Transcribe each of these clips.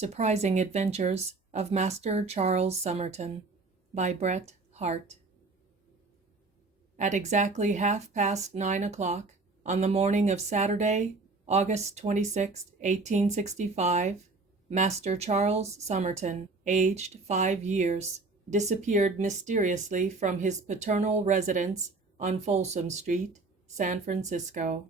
Surprising Adventures of Master Charles Summerton by Bret Harte. At exactly 9:30 on the morning of Saturday, August 26, 1865, Master Charles Summerton, aged 5 years, disappeared mysteriously from his paternal residence on Folsom Street, San Francisco.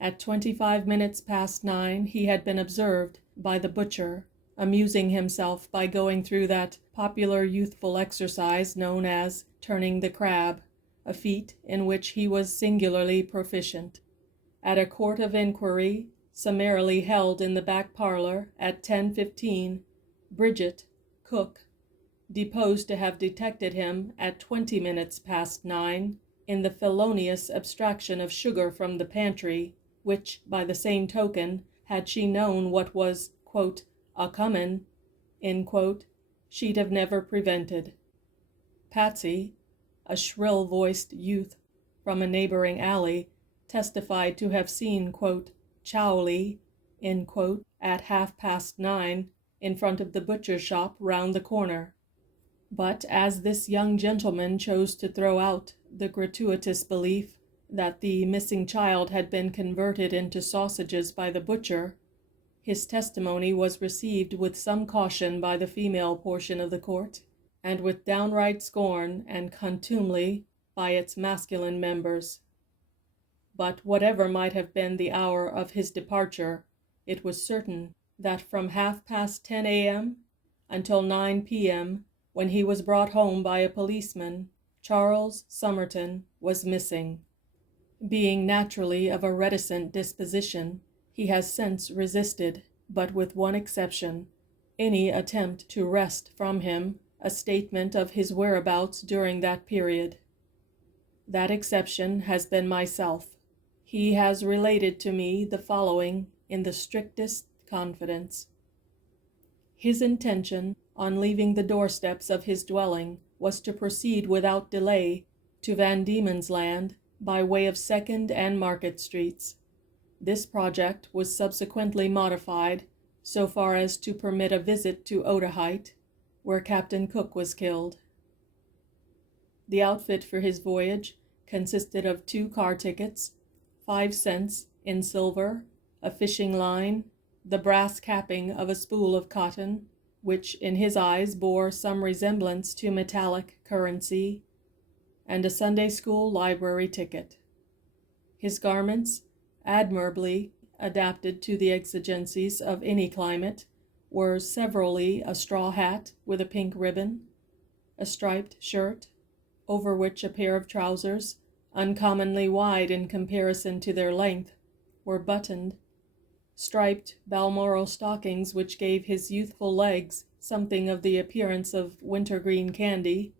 At 25 minutes past 9 he had been observed by the butcher, amusing himself by going through that popular youthful exercise known as turning the crab, a feat in which he was singularly proficient. At a court of inquiry, summarily held in the back parlor at 10:15, Bridget, cook, deposed to have detected him at 20 minutes past 9 in the felonious abstraction of sugar from the pantry, which, by the same token, had she known what was, "a-comin'," she'd have never prevented. Patsy, a shrill-voiced youth from a neighboring alley, testified to have seen, "Chowley," at 9:30 in front of the butcher's shop round the corner. But as this young gentleman chose to throw out the gratuitous belief that the missing child had been converted into sausages by the butcher, his testimony was received with some caution by the female portion of the court, and with downright scorn and contumely by its masculine members. But whatever might have been the hour of his departure, it was certain that from 10:30 a.m. until 9 p.m., when he was brought home by a policeman, Charles Summerton was missing. Being naturally of a reticent disposition, he has since resisted, but with one exception, any attempt to wrest from him a statement of his whereabouts during that period. That exception has been myself. He has related to me the following in the strictest confidence. His intention, on leaving the doorsteps of his dwelling, was to proceed without delay to Van Diemen's Land by way of Second and Market Streets. This project was subsequently modified so far as to permit a visit to Otaheite, where Captain Cook was killed. The outfit for his voyage consisted of 2 car tickets, 5 cents in silver, a fishing line, the brass capping of a spool of cotton, which in his eyes bore some resemblance to metallic currency, and a Sunday school library ticket. His garments, admirably adapted to the exigencies of any climate, were severally a straw hat with a pink ribbon, a striped shirt, over which a pair of trousers, uncommonly wide in comparison to their length, were buttoned, striped Balmoral stockings which gave his youthful legs something of the appearance of wintergreen candy,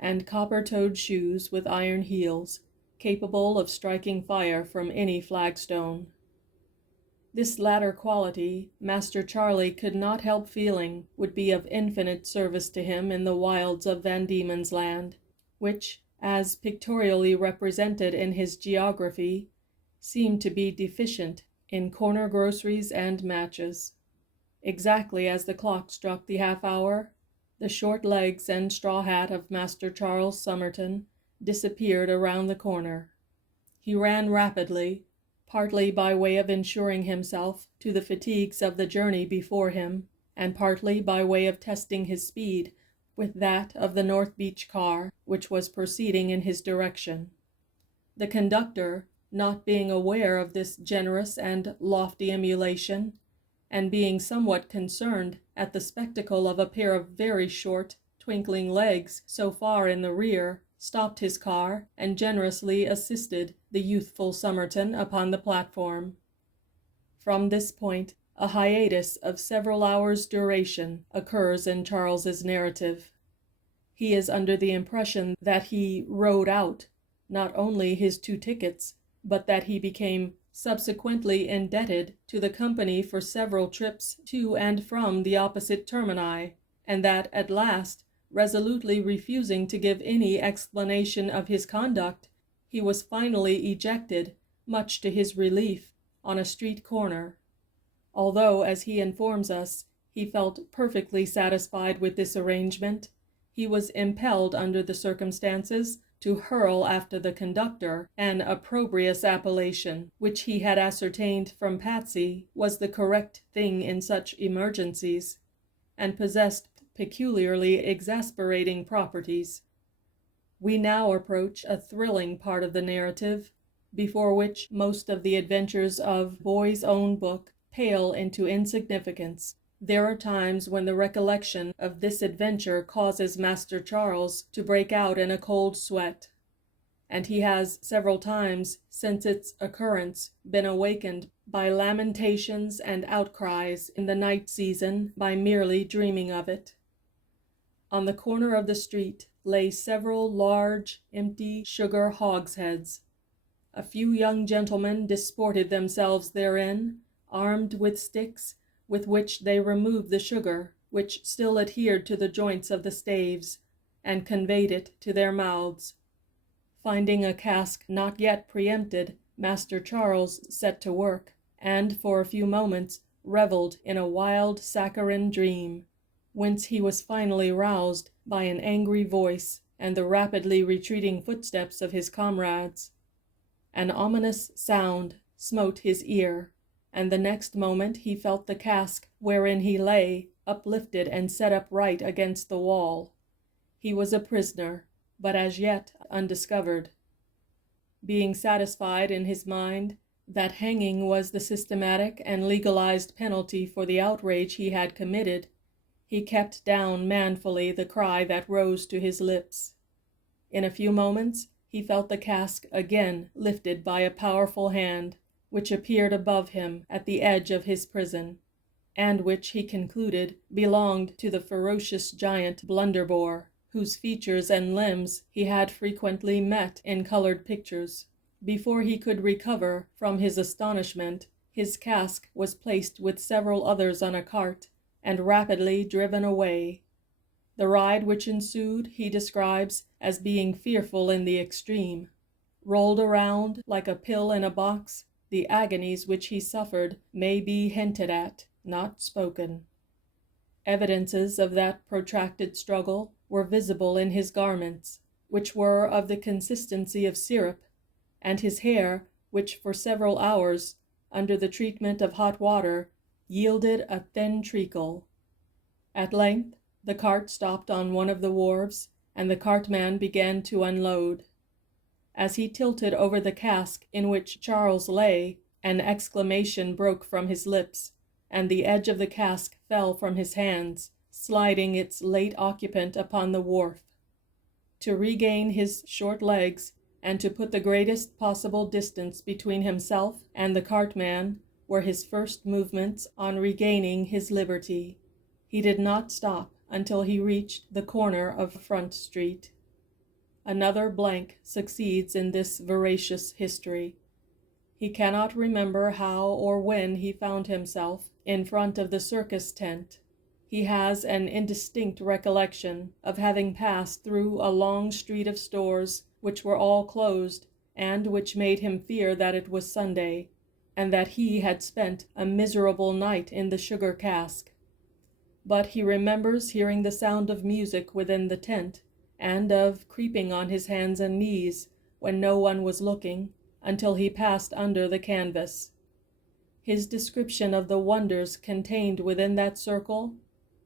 and copper-toed shoes with iron heels, capable of striking fire from any flagstone. This latter quality Master Charlie could not help feeling would be of infinite service to him in the wilds of Van Diemen's Land, which, as pictorially represented in his geography, seemed to be deficient in corner groceries and matches. Exactly as the clock struck the half-hour, the short legs and straw hat of Master Charles Summerton disappeared around the corner. He ran rapidly, partly by way of insuring himself to the fatigues of the journey before him, and partly by way of testing his speed with that of the North Beach car, which was proceeding in his direction. The conductor, not being aware of this generous and lofty emulation, and being somewhat concerned at the spectacle of a pair of very short, twinkling legs so far in the rear, stopped his car and generously assisted the youthful Summerton upon the platform. From this point, a hiatus of several hours' duration occurs in Charles's narrative. He is under the impression that he "rode out" not only his 2 tickets, but that he became subsequently indebted to the company for several trips to and from the opposite termini, and that at last, resolutely refusing to give any explanation of his conduct, he was finally ejected, much to his relief, on a street corner. Although, as he informs us, he felt perfectly satisfied with this arrangement, he was impelled under the circumstances to hurl after the conductor an opprobrious appellation, which he had ascertained from Patsy was the correct thing in such emergencies, and possessed peculiarly exasperating properties. We now approach a thrilling part of the narrative, before which most of the adventures of Boy's Own Book pale into insignificance. There are times when the recollection of this adventure causes Master Charles to break out in a cold sweat, and he has several times since its occurrence been awakened by lamentations and outcries in the night season by merely dreaming of it. On the corner of the street lay several large, empty sugar hogsheads. A few young gentlemen disported themselves therein, armed with sticks, with which they removed the sugar, which still adhered to the joints of the staves, and conveyed it to their mouths. Finding a cask not yet preempted, Master Charles set to work, and for a few moments revelled in a wild saccharine dream, whence he was finally roused by an angry voice and the rapidly retreating footsteps of his comrades. An ominous sound smote his ear, and the next moment he felt the cask wherein he lay uplifted and set upright against the wall. He was a prisoner, but as yet undiscovered. Being satisfied in his mind that hanging was the systematic and legalized penalty for the outrage he had committed, he kept down manfully the cry that rose to his lips. In a few moments he felt the cask again lifted by a powerful hand, which appeared above him at the edge of his prison, and which he concluded belonged to the ferocious giant Blunderbore, whose features and limbs he had frequently met in colored pictures. Before he could recover from his astonishment, his cask was placed with several others on a cart, and rapidly driven away. The ride which ensued he describes as being fearful in the extreme. Rolled around like a pill in a box, the agonies which he suffered may be hinted at, not spoken. Evidences of that protracted struggle were visible in his garments, which were of the consistency of syrup, and his hair, which for several hours, under the treatment of hot water, yielded a thin treacle. At length the cart stopped on one of the wharves, and the cartman began to unload. As he tilted over the cask in which Charles lay, an exclamation broke from his lips, and the edge of the cask fell from his hands, sliding its late occupant upon the wharf. To regain his short legs, and to put the greatest possible distance between himself and the cartman, were his first movements on regaining his liberty. He did not stop until he reached the corner of Front Street. Another blank succeeds in this veracious history. He cannot remember how or when he found himself in front of the circus tent. He has an indistinct recollection of having passed through a long street of stores which were all closed, and which made him fear that it was Sunday, and that he had spent a miserable night in the sugar cask. But he remembers hearing the sound of music within the tent, and of creeping on his hands and knees when no one was looking, until he passed under the canvas. His description of the wonders contained within that circle,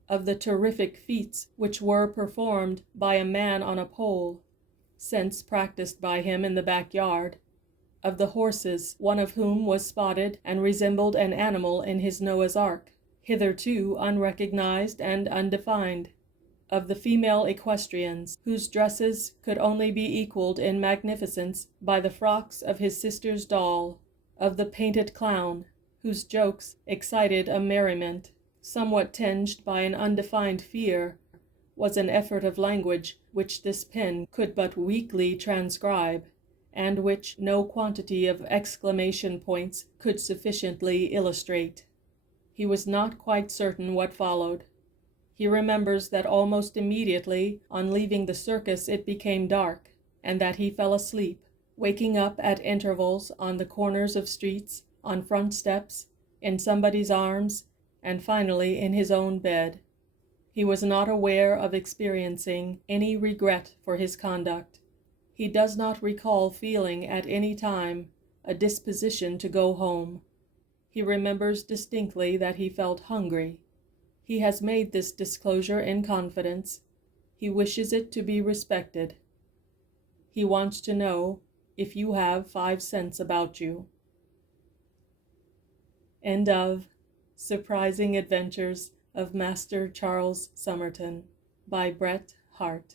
of the terrific feats which were performed by a man on a pole, since practiced by him in the backyard, of the horses, one of whom was spotted and resembled an animal in his Noah's Ark, hitherto unrecognized and undefined, of the female equestrians, whose dresses could only be equaled in magnificence by the frocks of his sister's doll, of the painted clown, whose jokes excited a merriment, somewhat tinged by an undefined fear, was an effort of language which this pen could but weakly transcribe, and which no quantity of exclamation points could sufficiently illustrate. He was not quite certain what followed. He remembers that almost immediately on leaving the circus it became dark, and that he fell asleep, waking up at intervals on the corners of streets, on front steps, in somebody's arms, and finally in his own bed. He was not aware of experiencing any regret for his conduct. He does not recall feeling at any time a disposition to go home. He remembers distinctly that he felt hungry. He has made this disclosure in confidence. He wishes it to be respected. He wants to know if you have 5 cents about you. End of Surprising Adventures of Master Charles Summerton by Bret Harte.